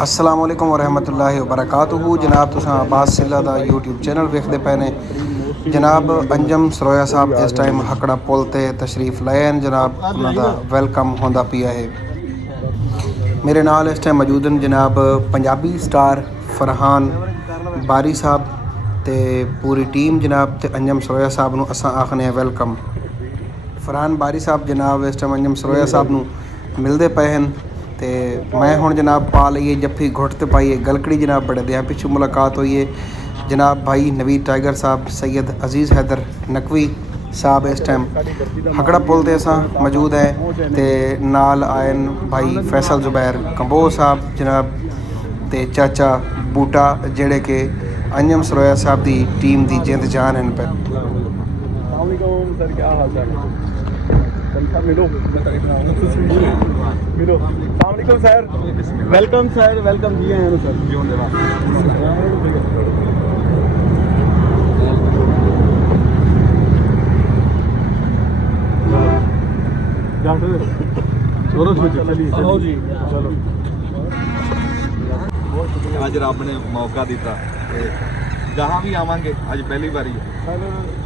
अस्सलाम वालेकुम वरहमतुल्लाहि वबरकातुहू। जनाब तुसां अब्बास सिल्ला दा यूट्यूब चैनल वेखदे पे ने। जनाब अंजम सरोया साहब इस टाइम हकड़ा पुल ते तशरीफ़ लाए हैं। जनाब उन्हां दा वेलकम होंदा पिया है। मेरे नाल इस टाइम मौजूद हैं जनाब पंजाबी स्टार फरहान बारी साहब ते पूरी टीम जनाब ते अंजम सरोया साहब नूं असां आखने वेलकम। फरहान बारी साहब जनाब इस टाइम अंजम सरोया साहब नूं मिलते पे हैं ते मैं हुण जनाब पा लईए जफ्फी घुट ते पाईए गलकड़ी। जनाब बड़े देहां पिछू मुलाकात हुई है। जनाब भाई नवीद टाइगर साहब, सैयद अजीज़ हैदर नकवी साहब इस टाइम हकड़ा पुल ते असां मौजूद है ते नाल आए भाई फैसल जुबैर कंबोह साहब जनाब ते चाचा बूटा जेड़े के अंजम सरोया साहब दी टीम दी जिंद जान हैं पे। मिलो सर, वेलकम सर, वेलकम जी हैं सर। चलो जी, चलो अज रब ने मौका दिता जहाँ भी आवांगे अज पहली बारी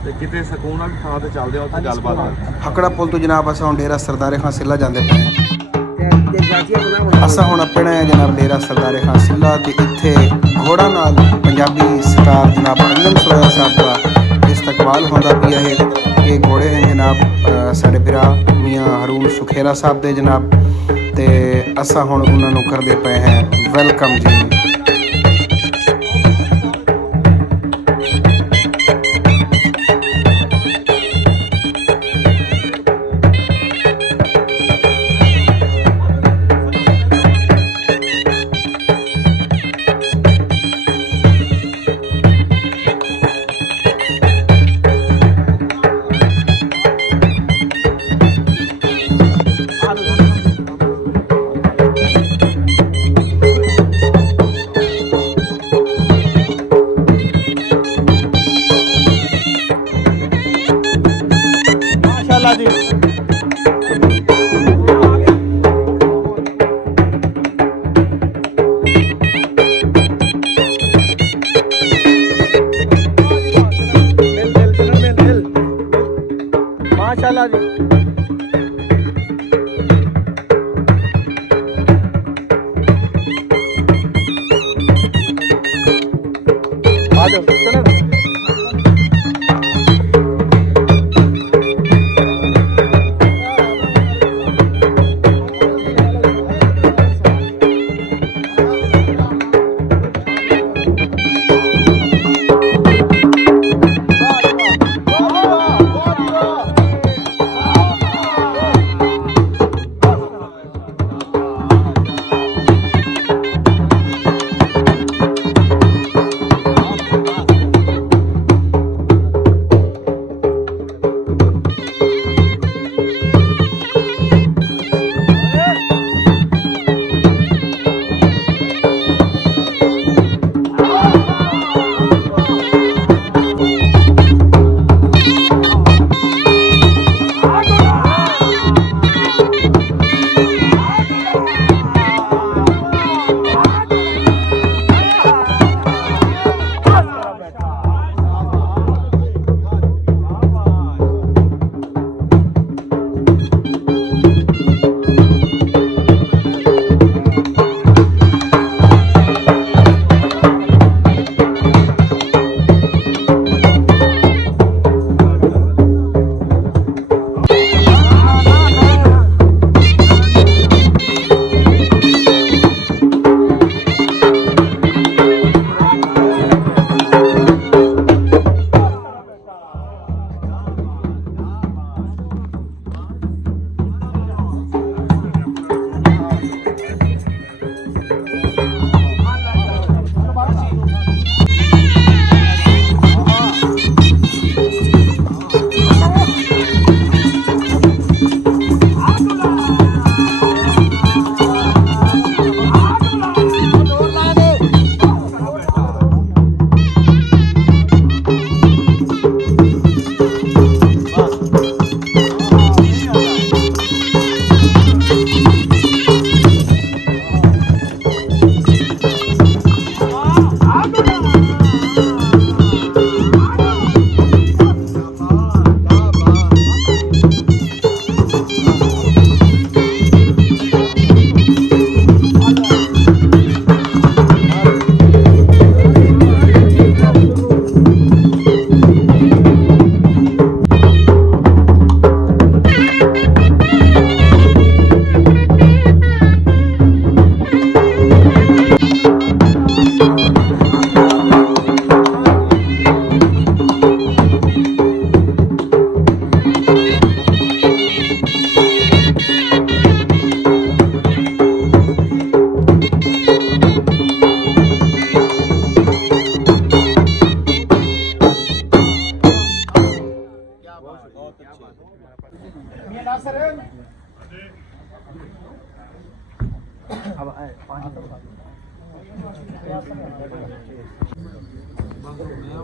ते किते सकून वाली थां ते चलदे आ उत्थे गलबात। हकड़ा पुल तो जनाब असां हुण डेरा सरदारे खां सिल्ला जांदे पे असां हुण अपने जनाब डेरा सरदारे खां सिल्ला ते इत्थे घोड़ा नाल पंजाबी स्टार जनाब अंजम सरोया साहब का इस्तकबाल होंदा पिया है। ये घोड़े हैं जनाब साढ़े भरा मियाँ रून सुखेरा साहब दे जनाब ते असां हुण उन्हां नूं करदे पे हैं वेलकम जी। माशाल्लाह जी।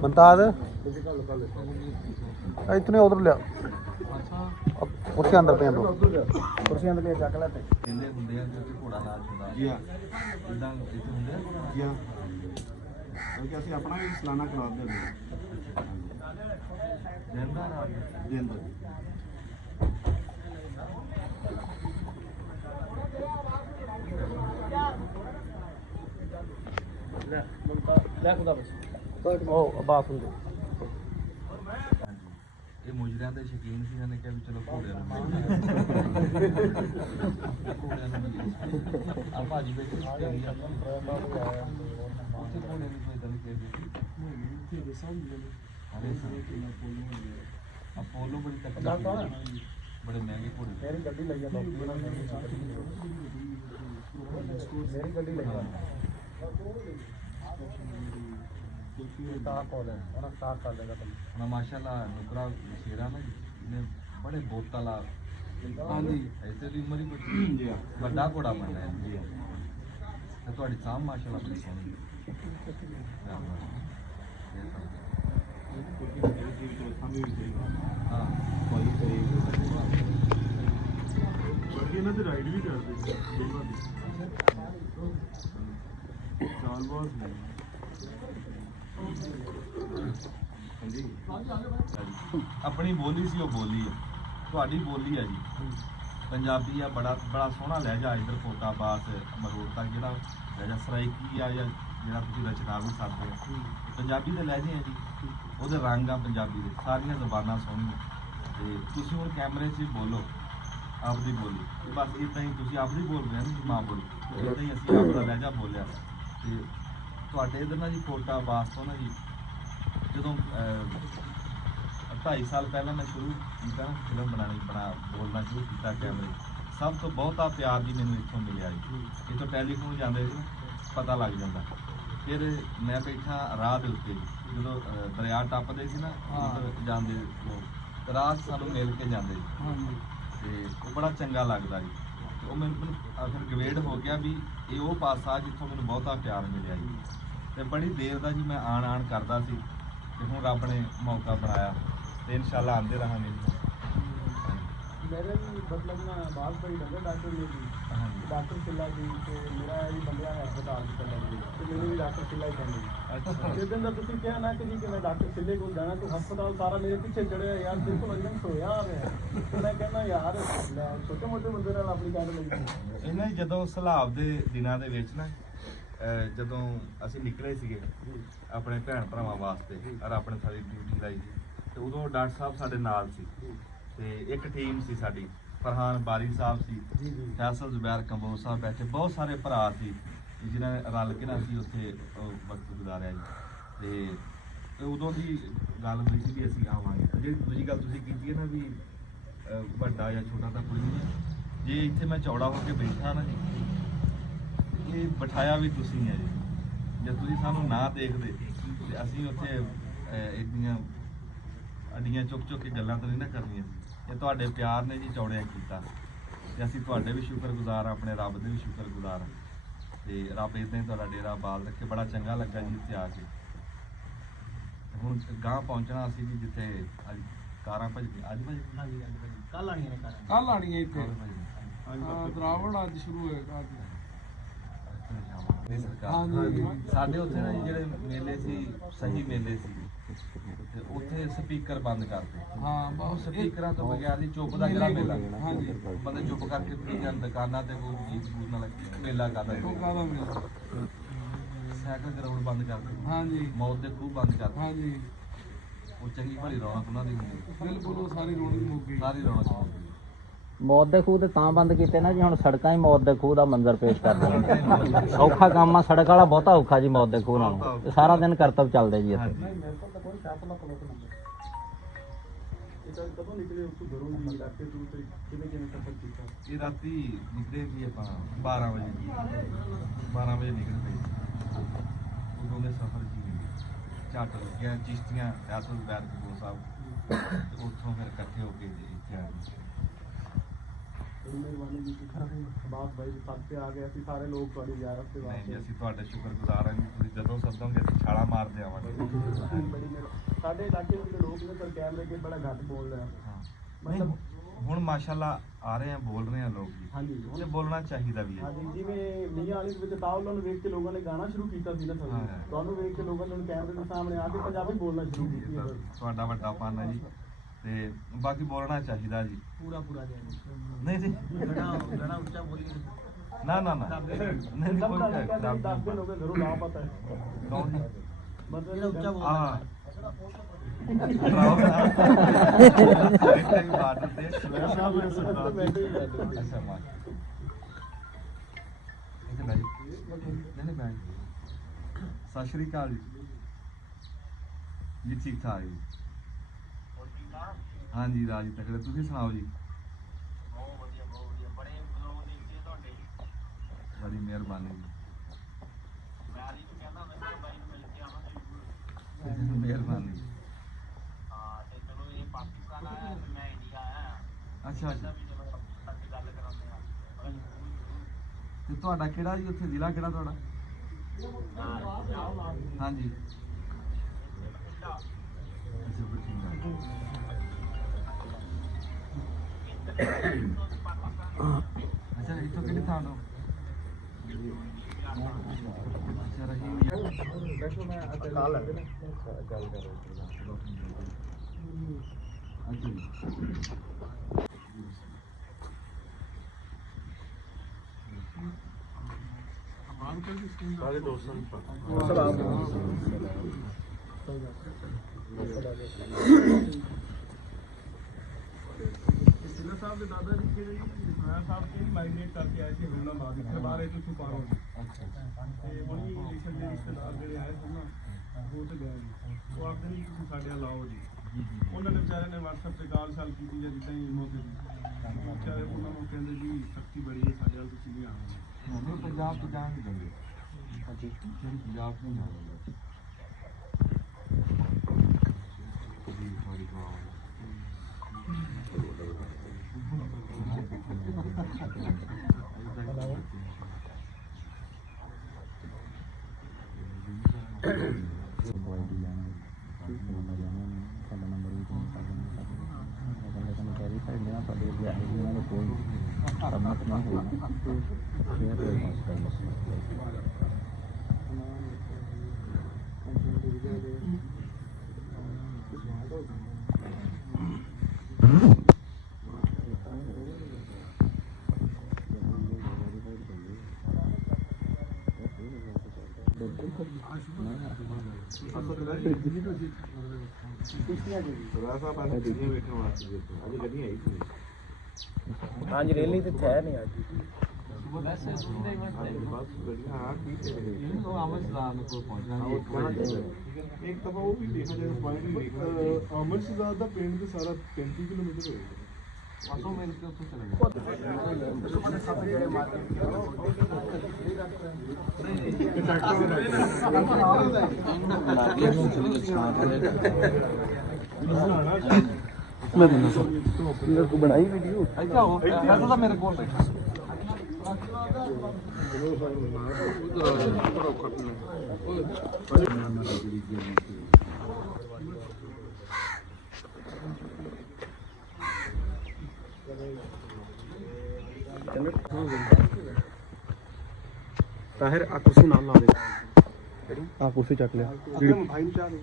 ਬੰਤਾਜ ਇਤਨੇ ਉਧਰ ਲਿਆ ਉੱਥੇ ਅੰਦਰ ਪਿਆ ਦੋ ਕੁਰਸੀ ਅੰਦਰ ਲਿਆ ਚੱਕ ਲੈ ਤੇ ਕਹਿੰਦੇ ਹੁੰਦੇ ਆ ਕਿ ਉੱਥੇ ਘੋੜਾ ਨਾਚ ਹੁੰਦਾ ਜੀ ਹਾਂ ਇਦਾਂ ਇੱਥੇ ਹੁੰਦੇ ਆ ਘੋੜਾ ਨਾਚ? ਜੀ ਹਾਂ ਕਿਉਂਕਿ ਅਸੀਂ ਆਪਣਾ ਵੀ ਸਲਾਨਾ ਕਰਾਉਂਦੇ ਹੁੰਦੇ ਦਿਨ ਦਾ ਰਾਤ ਦਾ? ਦਿਨ ਦਾ ਉਹ ਬਾਸ ਹੁੰਦੇ ਹਾਂਜੀ ਇਹ ਮੁਜਰਿਆਂ ਦੇ ਸ਼ੌਕੀਨ ਸੀ, ਇਹਨਾਂ ਨੇ ਕਿਹਾ ਵੀ ਚਲੋ ਘੋੜਿਆਂ ਨੂੰ ਘੋੜਿਆਂ ਨੂੰ ਆ ਭਾਜੀ ਬੈਠੇ ਸੀ ਉੱਥੇ ਘੋੜਿਆਂ ਨੂੰ ਕੋਈ ਗੱਲ ਕਹਿ ਦਿੱਤੀ ਅਪੋਲੋ ਬੜੀ ਤਕੜੀ ਬੜੇ ਮਹਿੰਗੇ ਘੋੜੇ ਮੇਰੀ ਗੱਡੀ ਲਈ ਜਾਂਦਾ ਮੇਰੀ ਗੱਡੀ ਲਈ ਸਟਾਕ ਹੋ ਗਿਆ ਉਹਨਾਂ ਸਟਾਕ ਕਰ ਦੇਗਾ ਤੁਹਾਨੂੰ ਹੁਣ ਮਾਸ਼ਾਅੱਲਾ ਨੁਕਰਾ ਸ਼ੇਰਾ ਨਾ ਇਹਨੇ ਬੜੇ ਬੋਟਾ ਲਾ ਹਾਂਜੀ ਐਸੇ ਦੀ ਉਮਰ ਹੀ ਕੁਝ ਜੀ ਹਾਂ ਵੱਡਾ ਘੋੜਾ ਬਣਨਾ ਹੈ ਜੀ ਤੇ ਤੁਹਾਡੀ ਸਾਂਭ ਮਾਸ਼ਾਅੱਲਾ ਬੜੀ ਸੋਹਣੀ ਹਾਂ ਇਹਨਾਂ ਤੇ ਰਾਈਡ ਵੀ ਕਰਦੇ ਸੀ ਦੋਨਾਂ ਦੀ ਚਾਲ ਬਹੁਤ ਨਹੀਂ ਹਾਂਜੀ ਆਪਣੀ ਬੋਲੀ ਸੀ, ਉਹ ਬੋਲੀ ਹੈ ਤੁਹਾਡੀ ਬੋਲੀ ਹੈ ਜੀ ਪੰਜਾਬੀ ਆ, ਬੜਾ ਸੋਹਣਾ ਲਹਿਜਾ ਇੱਧਰ ਕੋਟਾਬਾਸ ਮਰੋੜ ਤੱਕ ਜਿਹੜਾ ਲਹਿਜਾ ਸਰਾਇਕੀ ਆ ਜਾਂ ਜਿਹੜਾ ਤੁਸੀਂ ਰਚਨਾ ਵੀ ਸਕਦੇ ਹੋ ਪੰਜਾਬੀ ਦੇ ਲਹਿਜੇ ਆ ਜੀ, ਉਹਦੇ ਰੰਗ ਆ ਪੰਜਾਬੀ ਦੇ, ਸਾਰੀਆਂ ਜ਼ਬਾਨਾਂ ਸੋਹਣੀਆਂ ਤੇ ਤੁਸੀਂ ਹੁਣ ਕੈਮਰੇ 'ਚ ਬੋਲੋ ਆਪਦੀ ਬੋਲੀ ਤੇ ਬਸ ਇਦਾਂ ਹੀ ਤੁਸੀਂ ਆਪਦੀ ਬੋਲ ਰਹੇ ਹੋ ਮਾਂ ਬੋਲੀ ਇਦਾਂ ਹੀ ਅਸੀਂ ਆਪਦਾ ਲਹਿਜਾ ਬੋਲਿਆ ਤੇ ਤੁਹਾਡੇ ਇੱਧਰ ਨਾ ਜੀ ਕੋਟਾਬਾਸ ਤੋਂ ਨਾ ਜੀ ਜਦੋਂ 2.5 ਸਾਲ ਪਹਿਲਾਂ ਮੈਂ ਸ਼ੁਰੂ ਕੀਤਾ ਨਾ ਫਿਲਮ ਬੋਲਣਾ ਸ਼ੁਰੂ ਕੀਤਾ ਕੈਮਰੇ ਸਭ ਤੋਂ ਬਹੁਤਾ ਪਿਆਰ ਜੀ ਮੈਨੂੰ ਇੱਥੋਂ ਮਿਲਿਆ ਜੀ ਇੱਥੋਂ ਟੈਲੀਫੋਨ ਜਾਂਦੇ ਸੀ ਨਾ ਪਤਾ ਲੱਗ ਜਾਂਦਾ ਫਿਰ ਮੈਂ ਬੈਠਾ ਰਾਹ ਦੇ ਉੱਤੇ ਜਦੋਂ ਦਰਿਆ ਟੱਪਦੇ ਸੀ ਨਾ ਉੱਧਰ ਜਾਂਦੇ ਲੋਕ ਰਾਹ 'ਚ ਸਾਨੂੰ ਮਿਲ ਕੇ ਜਾਂਦੇ ਜੀ ਤੇ ਉਹ ਬੜਾ ਚੰਗਾ ਲੱਗਦਾ ਜੀ ਤੇ ਉਹ ਮੈਨੂੰ ਫਿਰ ਗਵੇੜ ਹੋ ਗਿਆ ਵੀ ਇਹ ਉਹ ਪਾਸਾ ਜਿੱਥੋਂ ਮੈਨੂੰ ਬਹੁਤਾ ਪਿਆਰ ਮਿਲਿਆ ਜੀ ਤੇ ਬੜੀ ਦੇਰ ਦਾ ਜੀ ਮੈਂ ਆਣ ਕਰਦਾ ਸੀ ਤੇ ਹੁਣ ਰੱਬ ਨੇ ਮੌਕਾ ਬਣਾਇਆ ਤੇ ਇਨਸ਼ਾਅੱਲਾ ਆਉਂਦੇ ਰਹਾਂਗੇ ਮੇਰੇ ਵੀ ਮਤਲਬ ਨਾ ਬਾਤ ਬੜੀ ਲੱਗੇ ਡਾਕਟਰ ਨੇ ਜੀ ਹਾਂਜੀ ਡਾਕਟਰ ਸਿੱਲਾ ਜੀ ਤੇ ਮੇਰਾ ਇਹ ਬੰਦਿਆ ਹੈ ਹਸਪਤਾਲ ਚ ਚੱਲਿਆ ਜੀ ਤੇ ਮੈਨੂੰ ਵੀ ਡਾਕਟਰ ਸਿੱਲਾ ਹੀ ਕਹਿੰਦੇ ਜੀ ਅੱਛਾ ਜਿਸ ਦਿਨ ਦਾ ਤੁਸੀਂ ਕਿਹਾ ਨਾ ਕਿ ਜੀ ਕਿ ਮੈਂ ਡਾਕਟਰ ਸਿੱਲੇ ਕੋਲ ਜਾਣਾ ਤੇ ਹਸਪਤਾਲ ਸਾਰਾ ਮੇਰੇ ਪਿੱਛੇ ਚੜਿਆ ਯਾਰ ਬਿਲਕੁਲ ਅੰਜਨ ਸੋਇਆ ਆ ਰਿਹਾ ਤੇ ਮੈਂ ਕਹਿੰਦਾ ਯਾਰ ਲੈ ਛੋਟੇ ਮੋਟੇ ਬੰਦੇ ਨਾਲ ਆਪਣੀ ਗੱਲ ਲਈ ਇਹਨਾਂ ਹੀ ਜਦੋਂ ਸਲਾਬ ਦੇ ਦਿਨਾਂ ਦੇ ਵਿੱਚ ਨਾ ਜਦੋਂ ਅਸੀਂ ਨਿਕਲੇ ਸੀਗੇ ਆਪਣੇ ਭੈਣ ਭਰਾਵਾਂ ਵਾਸਤੇ ਔਰ ਆਪਣੇ ਸਾਡੀ ਡਿਊਟੀ ਲਾਈ ਸੀ ਤੇ ਉਦੋਂ ਡਾਕਟਰ ਸਾਹਿਬ ਸਾਡੇ ਨਾਲ ਸੀ ਤੇ ਇੱਕ ਟੀਮ ਸੀ ਸਾਡੀ ਫਰਹਾਨ ਬਾਰੀ ਸਾਹਿਬ ਸੀ ਫੈਸਲ ਜ਼ੁਬੈਰ ਕੰਬੋਜ ਸਾਹਿਬ ਬੈਠੇ ਬਹੁਤ ਸਾਰੇ ਭਰਾ ਸੀ ਜਿਨ੍ਹਾਂ ਨੇ ਰਲ ਕੇ ਨਾ ਅਸੀਂ ਉੱਥੇ ਵਕਤ ਗੁਜ਼ਾਰਿਆ ਜੀ ਤੇ ਉਦੋਂ ਦੀ ਗੱਲ ਹੋਈ ਸੀ ਵੀ ਅਸੀਂ ਆਵਾਂਗੇ ਜਿਹੜੀ ਦੂਜੀ ਗੱਲ ਤੁਸੀਂ ਕੀਤੀ ਹੈ ਨਾ ਵੀ ਵੱਡਾ ਜਾਂ ਛੋਟਾ ਤਾਂ ਕੋਈ ਨਹੀਂ ਜੇ ਇੱਥੇ ਮੈਂ ਚੌੜਾ ਹੋ ਕੇ ਬੈਠਾ ਨਾ ਜੀ ਇਹ ਬਿਠਾਇਆ ਵੀ ਤੁਸੀਂ ਹੈ ਜੀ ਜੇ ਤੁਸੀਂ ਸਾਨੂੰ ਨਾ ਦੇਖਦੇ ਤੇ ਅਸੀਂ ਉੱਥੇ ਇੰਨੀਆਂ ਅੱਡੀਆਂ ਚੁੱਕ ਕੇ ਗੱਲਾਂ ਤਾਂ ਨਹੀਂ ਨਾ ਕਰਨੀਆਂ ਇਹ ਤੁਹਾਡੇ ਪਿਆਰ ਨੇ ਜੀ ਚੌੜਿਆ ਕੀਤਾ ਤੇ ਅਸੀਂ ਤੁਹਾਡੇ ਵੀ ਸ਼ੁਕਰਗੁਜ਼ਾਰ ਹਾਂ ਆਪਣੇ ਰੱਬ ਦੇ ਵੀ ਸ਼ੁਕਰਗੁਜ਼ਾਰ ਹਾਂ ਤੇ ਰੱਬ ਇਦਾਂ ਹੀ ਤੁਹਾਡਾ ਡੇਰਾ ਬਾਲ ਰੱਖੇ ਬੜਾ ਚੰਗਾ ਲੱਗਾ ਜੀ ਇੱਥੇ ਆ ਕੇ ਹੁਣ ਗਾਂ ਪਹੁੰਚਣਾ ਅਸੀਂ ਜੀ ਜਿੱਥੇ ਅੱਜ ਕਾਰਾਂ ਭੱਜ ਗਈਆਂ ਅੱਜ ਭੱਜ ਗਈਆਂ ਕੱਲ ਆਣੀਆਂ ਨੇ ਕੱਲ ਆਣੀ ਹੈ ਇੱਥੇ ਹਾਂ ਦਰਾਵੜ ਅੱਜ ਸ਼ੁਰੂ ਹੋਏਗਾ ਹਾਂਜੀ ਸਾਡੇ ਉੱਥੇ ਨਾ ਜੀ ਜਿਹੜੇ ਮੇਲੇ ਸੀ ਸਹੀ ਮੇਲੇ ਸੀ ਤੇ ਉੱਥੇ ਸਪੀਕਰ ਬੰਦ ਕਰਤੇ ਹਾਂ ਉਹ ਸਪੀਕਰਾਂ ਤੋਂ ਬਗੈਰ ਦੀ ਚੁੱਪ ਦਾ ਜਿਹੜਾ ਮੇਲਾ ਹਾਂਜੀ ਬੰਦੇ ਚੁੱਪ ਕਰਕੇ ਪੀ ਜਾਣ ਦੁਕਾਨਾਂ ਤੇ ਕੋਈ ਗੀਤ ਗੂਤ ਨਾਲ ਮੇਲਾ ਕਰਦਾ ਉਹ ਕਾਹਦਾ ਮਿਲ ਸਾਈਕਲ ਗਰਾਊਂਡ ਬੰਦ ਕਰਦੇ ਹਾਂਜੀ ਮੌਤ ਦੇ ਖੂਹ ਬੰਦ ਕਰਦੇ ਹਾਂਜੀ ਉਹ ਚੰਗੀ ਭਲੀ ਰੌਣਕ ਉਹਨਾਂ ਦੀ ਹੁੰਦੀ ਬਿਲਕੁਲ ਉਹ ਸਾਰੀ ਰੌਣਕ ਮੁੱਕ ਗਈ ਸਾਰੀ ਰੌਣਕ ਹੁੰਦੀ ਮੌਤ ਦੇ ਖੂਹ ਤੇ ਤਾਂ ਬੰਦ ਕੀਤੇ ਨਾ ਜੀ ਹੁਣ ਸੜਕਾਂ ਹੀ ਮੌਤ ਦੇ ਖੂਹ ਦਾ ਮੰਜ਼ਰ ਪੇਸ਼ ਕਰਦੀਆਂ ਨੇ ਔਖਾ ਕੰਮ ਆ ਸੜਕ ਵਾਲਾ ਬਹੁਤਾ ਔਖਾ ਜੀ ਮੌਤ ਦੇ ਖੂਹ ਨਾਲੋਂ ਤੇ ਸਾਰਾ ਦਿਨ ਕਰਤੱਵ ਚੱਲਦੇ ਜੀ ਇੱਥੇ ਹਾਂਜੀ ਮੇਰੇ ਕੋਲ ਤਾਂ ਕੋਈ ਫੈਸਲਾ ਕੋਲੋਂ ਨਹੀਂ ਇਹ ਤਾਂ ਕਦੋਂ ਨਿਕਲੇ ਉੱਥੋਂ ਘਰੋਂ ਦੀ ਡਾਕਟਰ ਤੋਂ ਤੇ ਕਿਵੇਂ ਸਫ਼ਰ ਕੀਤਾ ਇਹ ਰਾਤੀ ਨਿਕਲੇ ਸੀ ਆਪਾਂ 12 ਵਜੇ 12 ਵਜੇ ਨਿਕਲ ਪਏ ਉਦੋਂ ਦੇ ਸਫ਼ਰ ਕੀ ਝੱਟ ਲੱਗਿਆ ਚਿਸ਼ਤੀਆਂ ਫੈਸਲ ਜ਼ੁਬੈਰ ਕੰਬੋਜ ਸਾਹਿਬ ਤੇ ਉੱਥੋਂ ਫਿਰ ਇਕੱਠੇ ਹੋ ਕੇ ਜੀ ਇੱਥੇ ਆ ਗਏ ਬੜੀ ਮਿਹਰਬਾਨੀ ਜੀ ਤੁਸੀਂ ਬਾਪ ਬਾਈ ਦੇ ਸੱਤ ਤੇ ਆ ਗਏ ਅਸੀਂ ਸਾਰੇ ਲੋਕ ਤੁਹਾਡੀ ਜ਼ਿਆਰਤ ਤੇ ਨਹੀਂ ਜੀ ਵਾਸਤੇ ਅਸੀਂ ਤੁਹਾਡੇ ਸ਼ੁਕਰਗੁਜ਼ਾਰ ਹਾਂ ਜੀ, ਤੁਸੀਂ ਜਦੋਂ ਸੱਦੋਗੇ ਅਸੀਂ ਛਾਲਾ ਮਾਰਦੇ ਆਵਾਂਗੇ। ਬੜੀ ਸਾਡੇ ਇਲਾਕੇ ਦੇ ਜਿਹੜੇ ਲੋਕ ਨੇ ਪਰ ਕੈਮਰੇ ਅੱਗੇ ਬੜਾ ਘੱਟ ਬੋਲਦੇ ਆ ਹਾਂ ਮਤਲਬ ਹੁਣ ਮਾਸ਼ਾਅੱਲਾ ਆ ਰਹੇ ਆ, ਬੋਲ ਰਹੇ ਆ ਲੋਕ ਜੀ, ਹਾਂਜੀ ਤੇ ਬੋਲਣਾ ਚਾਹੀਦਾ ਵੀ ਹੈ। ਹਾਂਜੀ ਜਿਵੇਂ ਮੀਆਂ ਵਾਲੀ ਦੇ ਵਿੱਚ ਤਾਵਲਾਂ ਨੂੰ ਵੇਖ ਕੇ ਲੋਕਾਂ ਨੇ ਗਾਣਾ ਸ਼ੁਰੂ ਕੀਤਾ ਸੀ ਨਾ ਹਾਂ। ਤੁਹਾਨੂੰ ਵੇਖ ਕੇ ਲੋਕਾਂ ਨੇ ਹੁਣ ਕੈਮਰੇ ਦੇ ਸਾਹਮਣੇ ਆ ਕੇ ਪੰਜਾਬੀ ਬੋਲਣਾ ਸ਼ੁਰੂ ਇਹ ਕੀਤੀ ਤਾਂ ਹੈ ਤੁਹਾਡਾ ਵੱਡਾ ਫਨ ਹੈ ਜੀ, ਤੇ ਬਾਕੀ ਬੋਲਣਾ ਚਾਹੀਦਾ ਜੀ। ਪੂਰਾ ਨਹੀਂ ਜੀ ਗਾਣਾ ਉੱਚਾ ਬੋਲੀ ਨਾ ਨਾ ਨਾ ਨਹੀਂ ਨਹੀਂ, ਕੋਈ ਦੱਸ ਖਰਾਬ ਦਿਨ ਹੋ ਗਏ ਘਰੋਂ ਲਾ ਪਤਾ ਹੈ ਕੌਣ ਜੀ? ਮਤਲਬ ਉੱਚਾ ਹਾਂ ਸਤਿ ਸ਼੍ਰੀ ਅਕਾਲ ਜੀ ਠੀਕ ਠਾਕ ਜੀ ਹਾਂਜੀ ਰਾਜੀ ਤੱਕ ਤੁਸੀਂ ਸੁਣਾਓ ਜੀ ਬੜੀ ਮਿਹਰਬਾਨੀ ਜੀ ਮਿਹਰਬਾਨੀ ਅੱਛਾ ਅੱਛਾ ਤੇ ਤੁਹਾਡਾ ਕਿਹੜਾ ਜੀ ਉੱਥੇ ਜ਼ਿਲ੍ਹਾ ਕਿਹੜਾ ਤੁਹਾਡਾ ਹਾਂਜੀ ਅੱਛਾ ਬਠਿੰਡਾ ਅੱਛਾ ਇੱਥੋਂ ਕਿਹੜੀ ਥਾਂ ਤੋਂ ਅੱਛਾ ਰਹੀ ਬੈਠੋ ਮੈਂ ਕਾਲ ਹੈ ਗੱਲ ਕਰ ਅੱਛਾ ਜੀ ਸਾਰੇ ਦੋਸਤਾਂ ਨੂੰ ਸਿੱਧਾ ਸਾਹਿਬ ਦੇ ਦਾਦਾ ਜੀ ਜਿਹੜੇ ਸੋਇਆ ਸਾਹਿਬ ਕੇ ਮਾਈਗ੍ਰੇਟ ਕਰਕੇ ਆਏ ਸੀ ਹੁਰਨਾਬਾਦ ਦੇ ਬਾਰੇ ਤੋਂ ਛੁਪਾਰੋ ਤੇ ਹੁਣੀ ਰਿਲੇਸ਼ਨ ਦੇ ਰਿਸ਼ਤੇਦਾਰ ਜਿਹੜੇ ਆਏ ਸਨ ਨਾ ਉਹ ਤੇ ਗਏ ਜੀ ਉਹ ਆਖਦੇ ਨਹੀਂ ਤੁਸੀਂ ਸਾਡੇ ਨਾਲ ਆਓ ਜੀ ਉਹਨਾਂ ਨੇ ਵਿਚਾਰਿਆਂ ਨੇ WhatsApp ਤੇ ਕਾਲ ਸ਼ਾਲ ਕੀਤੀ ਜਾਂ ਜਿੱਦਾਂ ਹੀ ਮੌਕੇ ਦੀ ਵਿਚਾਰੇ ਉਹਨਾਂ ਨੂੰ ਕਹਿੰਦੇ ਜੀ ਸਖਤੀ ਬੜੀ ਹੈ ਸਾਡੇ ਨਾਲ ਤੁਸੀਂ ਨਹੀਂ ਆਉਣਾ ਨਹੀਂ ਪੰਜਾਬ ਤੋਂ ਜਾਣ ਨਹੀਂ ਦਿੰਦੇ ਹਾਂਜੀ ਪੰਜਾਬ ਤੋਂ ਜਾਣ ਦਿੰਦੇ ਹਾਂਜੀ ਰੈਲੀ ਤੇ ਹੈ ਨਹੀਂ ਅੱਜ ਇੱਕ ਤਾਂ ਉਹ ਵੀ ਦੇਖਿਆ ਜਾਏ ਪੁਆਇੰਟ ਅਮਰ ਸ਼ਹਜ਼ਾਦ ਦਾ ਪਿੰਡ ਤੇ ਸਾਰਾ 35 ਕਿਲੋਮੀਟਰ ਹੋਏਗਾ ਪਾਸੋਂ ਮਿਲ ਕੇ ਉੱਥੇ ਚਲੇ ਗਏ ਮੈਂ ਦਿੰਦਾ ਸਰ ਮੇਰੇ ਕੋ ਬਣਾਈ ਵੀਡੀਓ ਇੱਥੇ ਹੋ ਵੈਸੇ ਤਾਂ ਮੇਰੇ ਕੋਲ ਬੈਠਾ ਤਾਹਿਰ ਆ ਕੁਰਸੀ ਨਾਲ ਲਾ ਦੇ ਆ ਕੁਰਸੀ ਚੱਕ ਲਿਆ ਭਾਈ ਨੂੰ ਚਾਹ ਦੇ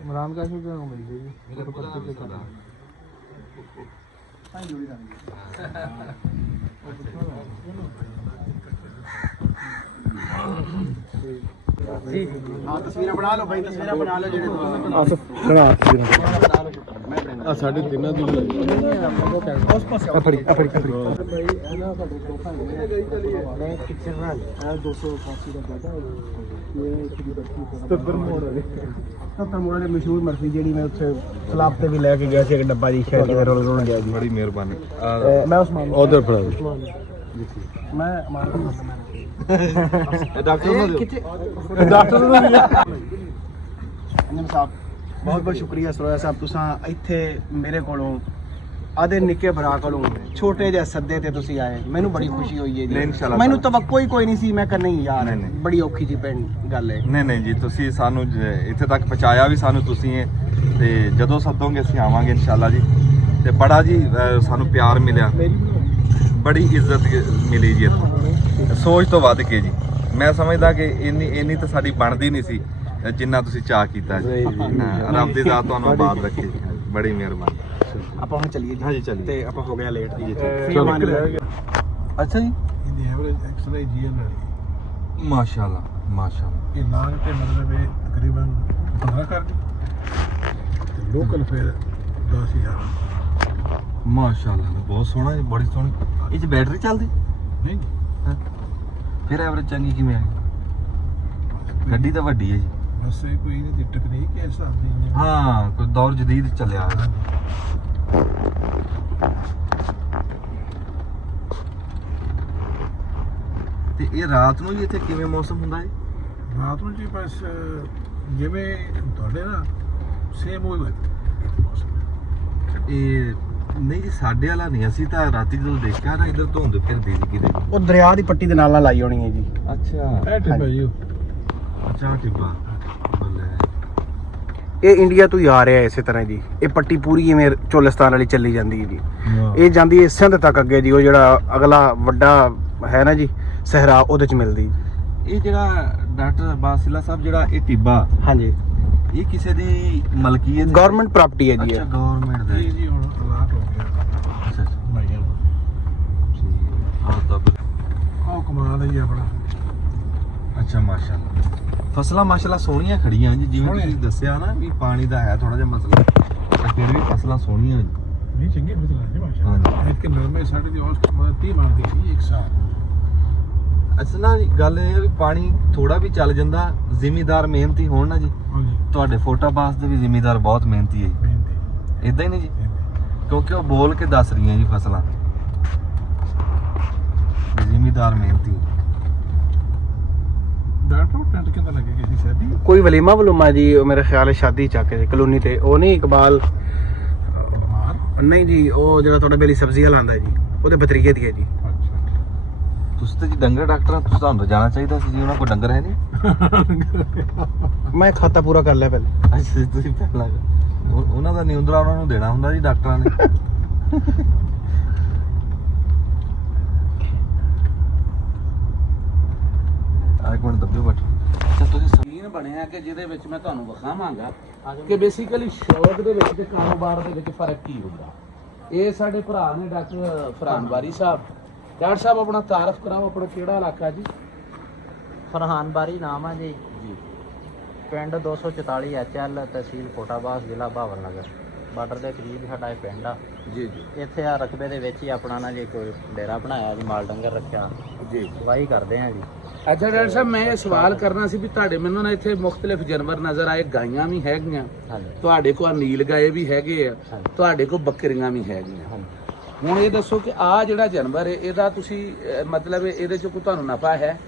ਇਮਰਾਨ ਕਾ ਸ਼ੁਕਰ ਹੋ ਮਿਲ ਜੀ ਮੇਰੇ ਪਤਾ ਨਹੀਂ ਚੱਲਦਾ ਜੀ ਹਾਂ ਤਸਵੀਰਾਂ ਬਣਾ ਲਓ ਭਾਈ ਤਸਵੀਰਾਂ ਬਣਾ ਲਓ ਜਿਹੜੇ ਆ ਸਾਡੇ ਤਿੰਨਾਂ ਦੀ ਉਸ ਪਾਸੇ ਆ ਫੜੀ ਭਾਈ ਇਹਨਾਂ ਸਾਡੇ ਤੋਂ ਮੈਂ ਪਿਕਚਰ ਨਾਲ ਆ 285 ਦਾ ਬੇਟਾ ਇਹ ਇੱਕ ਦੀ ਬੱਚੀ ਸਤਰ ਮੋੜ ਦੇ ਮਸ਼ਹੂਰ ਮਰਫੀ ਜਿਹੜੀ ਮੈਂ ਉੱਥੇ ਕਲੱਬ ਤੇ ਵੀ ਲੈ ਕੇ ਗਿਆ ਸੀ ਇੱਕ ਡੱਬਾ ਜੀ ਸ਼ਾਇਦ ਕਿਤੇ ਰੋਲ ਗਿਆ ਜੀ ਬੜੀ ਮਿਹਰਬਾਨੀ ਮੈਂ ਉਸਮਾਨ ਉਧਰ ਫੜਾ ਮੈਂ ਮਾਰ ਡਾਕਟਰ ਨੂੰ ਦਿਓ। ਡਾਕਟਰ ਨੂੰ ਅੰਜਮ ਸਾਹਿਬ ਬਹੁਤ ਬਹੁਤ ਸ਼ੁਕਰੀਆ ਸਰੋਇਆ ਸਾਹਿਬ ਤੁਸੀਂ ਇੱਥੇ ਮੇਰੇ ਕੋਲੋਂ ਆਦੇ ਨਿੱਕੇ ਭਰਾ ਕੋਲੋਂ ਛੋਟੇ ਜਿਹੇ ਸੱਦੇ ਤੇ ਤੁਸੀਂ ਆਏ ਮੈਨੂੰ ਬੜੀ ਖੁਸ਼ੀ ਹੋਈ ਹੈ ਨਹੀਂ, ਜੀ ਇਨਸ਼ਾਅੱਲਾ ਮੈਨੂੰ ਤਵੱਕੋ ਹੀ ਕੋਈ ਨਹੀਂ ਸੀ ਮੈਂ ਕਿਹਾ ਨਹੀਂ ਯਾਰ ਨਹੀਂ, ਨਹੀਂ। ਬੜੀ ਔਖੀ ਜੀ ਗੱਲ ਹੈ ਨਹੀਂ ਨਹੀਂ ਜੀ ਤੁਸੀਂ ਸਾਨੂੰ ਇੱਥੇ ਤੱਕ ਪਹੁੰਚਾਇਆ ਵੀ ਸਾਨੂੰ ਤੁਸੀਂ ਹੈ ਤੇ ਜਦੋਂ ਸੱਦੋਗੇ ਅਸੀਂ ਆਵਾਂਗੇ ਇਨਸ਼ਾਅੱਲਾ ਜੀ ਤੇ ਬੜਾ ਜੀ ਸਾਨੂੰ ਪਿਆਰ ਮਿਲਿਆ ਬੜੀ ਇੱਜ਼ਤ ਮਿਲੀ ਜੀ ਇੱਥੋਂ ਸੋਚ ਤੋਂ ਵੱਧ ਕੇ ਜੀ ਮੈਂ ਸਮਝਦਾ ਕਿ ਇੰਨੀ ਤਾਂ ਸਾਡੀ ਬਣਦੀ ਨਹੀਂ ਸੀ ਜਿੰਨਾ ਤੁਸੀਂ ਚਾਹ ਕੀਤਾ ਜੀ ਹਾਂ, ਰੱਬ ਦੀ ਜ਼ਾਤ ਤੁਹਾਨੂੰ ਆਬਾਦ ਰੱਖੇ ਜੀ ਬੜੀ ਮਿਹਰਬਾਨੀ ਆਪਾਂ ਹੁਣ ਚੱਲੀਏ ਜੀ ਹਾਂਜੀ, ਚੱਲੀਏ। ਤੇ ਆਪਾਂ ਹੋ ਗਿਆ ਲੇਟ ਜੀ ਅੱਛਾ ਜੀ ਇਹਦੀ ਐਵਰੇਜ ਐਕਸਰੇ ਜੀਐਲ ਵਾਲੀ ਮਾਸ਼ਾਅੱਲਾ ਮਾਸ਼ਾਅੱਲਾ ਇਹ ਲਾਂਗ ਤੇ ਮਤਲਬ ਇਹ ਤਕਰੀਬਨ 15 ਕਰ ਦੀ ਤੇ ਲੋਕਲ ਫਿਰ 10000 ਮਾਸ਼ਾਅੱਲਾ ਬਹੁਤ ਸੋਹਣਾ ਜੀ ਬੜੀ ਸੋਹਣੀ ਇਹ 'ਚ ਬੈਟਰੀ ਚੱਲਦੀ ਨਹੀਂ ਫਿਰ ਐਵਰੇਜ ਚੰਗੀ ਕਿਵੇਂ ਆ ਗੱਡੀ ਤਾਂ ਵੱਡੀ ਹੈ ਜੀ ਬਸ ਇਹ ਕੋਈ ਇਹਦੀ ਟੈਕਨੀਕ ਹੈ ਹਿਸਾਬ ਦੀ ਹਾਂ ਕੋਈ ਦੌਰ ਜਦੀਦ ਚੱਲਿਆ ਹੋਇਆ ਤੇ ਇਹ ਰਾਤ ਨੂੰ ਜੀ ਇੱਥੇ ਕਿਵੇਂ ਮੌਸਮ ਹੁੰਦਾ ਹੈ ਰਾਤ ਨੂੰ ਜੀ ਬਸ ਜਿਵੇਂ ਤੁਹਾਡੇ ਨਾ ਸੇਮ ਹੋਈ ਹੋਇਆ ਇਹ ਨਹੀਂ ਜੀ ਸਾਡੇ ਵਾਲਾ ਨਹੀਂ ਅਸੀਂ ਤਾਂ ਰਾਤੀ ਜਦੋਂ ਦੇਖਿਆ ਨਾ ਇਧਰ ਧੁੰਦ ਫਿਰਦੀ ਸੀ ਕਿਤੇ ਉਹ ਦਰਿਆ ਦੀ ਪੱਟੀ ਦੇ ਨਾਲ ਨਾਲ ਲਾਈ ਹੋਣੀ ਹੈ ਜੀ ਅੱਛਾ ਇਹ ਟਿੱਪਾ ਜੀ ਉਹ। ਅੱਛਾ ਟਿੱਬਾ ਬੱਲੇ ਇਹ ਇੰਡੀਆ ਤੋਂ ਹੀ ਆ ਰਿਹਾ ਇਸੇ ਤਰ੍ਹਾਂ ਜੀ ਇਹ ਪੱਟੀ ਪੂਰੀ ਇਵੇਂ ਚੋਲਿਸਤਾਨ ਵਾਲੀ ਚੱਲੀ ਜਾਂਦੀ ਹੈ ਜੀ ਇਹ ਜਾਂਦੀ ਹੈ ਸਿੰਧ ਤੱਕ ਅੱਗੇ ਜੀ ਉਹ ਜਿਹੜਾ ਅਗਲਾ ਵੱਡਾ ਹੈ ਨਾ ਜੀ ਸਹਿਰਾ ਉਹਦੇ ਚ ਮਿਲਦੀ ਇਹ ਜਿਹੜਾ ਡਾਕਟਰ ਬਾਸਿਲਾ ਸਾਹਿਬ ਜਿਹੜਾ ਇਹ ਟਿੱਬਾ ਹਾਂਜੀ ਇਹ ਕਿਸੇ ਦੀ ਮਲਕੀਅਤ ਗਵਰਨਮੈਂਟ ਪ੍ਰਾਪਰਟੀ ਹੈ ਜੀ ਅੱਛਾ ਇਹ ਗਵਰਨਮੈਂਟ ਦਾ ਇਹ ਜੀ ਹੁਣ ਅਲਾਟ ਹੋ ਗਿਆ ਅੱਛਾ ਅੱਛਾ ਭਾਈਆਂ ਨੂੰ ਆਹ ਦੱਬ ਆਹ ਕਮਾਲ ਹੈ ਜੀ ਆਪਣਾ ਅੱਛਾ ਮਾਸ਼ਾਅੱਲਾ ਫਸਲਾਂ ਮਾਸ਼ਾਅੱਲਾ ਸੋਹਣੀਆਂ ਖੜੀਆਂ ਜੀ ਜਿਵੇਂ ਸੋਹਣੀਆਂ। ਤੁਸੀਂ ਦੱਸਿਆ ਨਾ ਵੀ ਪਾਣੀ ਦਾ ਹੈ ਥੋੜਾ ਜਿਹਾ ਮਸਲਾ ਪਰ ਫਿਰ ਵੀ ਫਸਲਾਂ ਸੋਹਣੀਆਂ ਜੀ ਨਹੀਂ ਚੰਗੀ ਫਸਲ ਹੈ ਮਾਸ਼ਾਅੱਲਾ ਹਾਂਜੀ। ਇਹ ਕਿ ਨਰਮੇ ਸਾਡੇ ਦੀ ਔਸਤ 30 ਬਣਦੀ ਸੀ ਇੱਕ ਸਾਲ ਅਸਲ ਨਾਲ ਗੱਲ ਇਹ ਹੈ ਵੀ ਪਾਣੀ ਥੋੜਾ ਵੀ ਚੱਲ ਜਾਂਦਾ ਜ਼ਿਮੀਦਾਰ ਮਿਹਨਤੀ ਹੋਣ ਨਾ ਜੀ ਹਾਂਜੀ ਤੁਹਾਡੇ ਫੋਟਾਬਾਸ ਦੇ ਵੀ ਜ਼ਿਮੀਦਾਰ ਬਹੁਤ ਮਿਹਨਤੀ ਹੈ ਮਿਹਨਤੀ ਇਦਾਂ ਹੀ ਨਹੀਂ ਜੀ ਕਿਉਂਕਿ ਉਹ ਬੋਲ ਕੇ ਦੱਸ ਰਹੀਆਂ ਜੀ ਫਸਲਾਂ ਜ਼ਿਮੀਦਾਰ ਮਿਹਨਤੀ ਡਾਕਟਰ ਟੈਂਟ ਕਿੰਨਾ ਲੱਗੇਗਾ ਜੀ ਸ਼ਾਦੀ ਕੋਈ ਵਲੀਮਾ ਵਲੂਮਾ ਜੀ ਉਹ ਮੇਰੇ ਖਿਆਲ ਹੈ ਸ਼ਾਦੀ ਚੱਕ ਕੇ ਕਲੋਨੀ ਤੇ ਉਹ ਨਹੀਂ ਇਕਬਾਲ ਮਾਰ ਨਹੀਂ ਜੀ ਉਹ ਜਿਹੜਾ ਤੁਹਾਡੇ ਬੇਲੀ ਸਬਜ਼ੀਆਂ ਲਾਉਂਦਾ ਜੀ ਉਹਦੇ ਬਤਰੀਏ ਦੀ ਹੈ ਜੀ ਅੱਛਾ ਤੁਸੀਂ ਤਾਂ ਜੀ ਡੰਗਰ ਡਾਕਟਰ ਤੁਸੀਂ ਤੁਹਾਨੂੰ ਜਾਣਾ ਚਾਹੀਦਾ ਸੀ ਜੀ ਉਹਨਾਂ ਕੋਲ ਡੰਗਰ ਹੈ ਨਹੀਂ ਮੈਂ ਖਾਤਾ ਪੂਰਾ ਕਰ ਲਿਆ ਪਹਿਲੇ ਅੱਛਾ ਤੁਸੀਂ ਪਹਿਲਾਂ ਉਹਨਾਂ ਦਾ ਨਿਉਂਦਰਾ ਉਹਨਾਂ ਨੂੰ ਦੇਣਾ ਹੁੰਦਾ ਜੀ ਡਾਕਟਰਾਂ ਨੇ ਇੱਕ ਮਿੰਟ ਦੱਬਿਓ ਬਟ ਅੱਛਾ ਤੁਸੀਂ ਸਕੀਨ ਬਣਿਆ ਕਿ ਜਿਹਦੇ ਵਿੱਚ ਮੈਂ ਤੁਹਾਨੂੰ ਵਿਖਾਵਾਂਗਾ ਕਿ ਬੇਸਿਕਲੀ ਸ਼ੌਕ ਦੇ ਵਿੱਚ ਤੇ ਕਾਰੋਬਾਰ ਦੇ ਵਿੱਚ ਫਰਕ ਕੀ ਹੁੰਦਾ। ਇਹ ਸਾਡੇ ਭਰਾ ਨੇ ਡਾਕਟਰ ਫਰਹਾਨ ਬਾਰੀ ਸਾਹਿਬ। ਡਾਕਟਰ ਸਾਹਿਬ ਆਪਣਾ ਤਾਰਫ ਕਰਾਓ, ਆਪਣਾ ਕਿਹੜਾ ਇਲਾਕਾ ਜੀ? ਫਰਹਾਨ ਬਾਰੀ ਨਾਮ ਆ ਜੀ ਪਿੰਡ 244 HL ਤਹਿਸੀਲ ਕੋਟਾਬਾਸ ਜ਼ਿਲ੍ਹਾ ਭਾਵਲ ਨਗਰ ਬਾਰਡਰ ਦੇ ਕਰੀਬ ਸਾਡਾ ਇਹ ਪਿੰਡ ਆ ਜੀ ਜੀ ਇੱਥੇ ਆ ਰਕਬੇ ਦੇ ਵਿੱਚ ਹੀ ਆਪਣਾ ਨਾ ਜੀ ਕੋਈ ਡੇਰਾ ਬਣਾਇਆ ਜੀ ਮਾਲ ਡੰਗਰ ਰੱਖਿਆ ਜੀ। ਵਾਹੀ ਕਰਦੇ ਆ ਜੀ। ਅੱਛਾ ਡਾਕਟਰ ਸਾਹਿਬ ਮੈਂ ਇਹ ਸਵਾਲ ਕਰਨਾ ਸੀ ਵੀ ਤੁਹਾਡੇ ਮੈਨੂੰ ਨਾ ਇੱਥੇ ਮੁxtਲਿਫ ਜਾਨਵਰ ਨਜ਼ਰ ਆਏ, ਗਾਈਆਂ ਵੀ ਹੈਗੀਆਂ, ਹਾਂਜੀ ਤੁਹਾਡੇ ਕੋਲ ਨੀਲ ਗਾਏ ਵੀ ਹੈਗੇ ਆ, ਹਾਂਜੀ। ਤੁਹਾਡੇ ਕੋਲ ਬੱਕਰੀਆਂ ਵੀ ਹੈਗੀਆਂ। ਹਾਂਜੀ ਹੁਣ ਇਹ ਦੱਸੋ ਕਿ ਆ ਜਿਹੜਾ ਜਾਨਵਰ ਹੈ ਇਹਦਾ ਤੁਸੀਂ ਮਤਲਬ ਇਹਦੇ ਚ ਕੋਈ ਤੁਹਾਨੂੰ ਨਫਾ ਹੈ?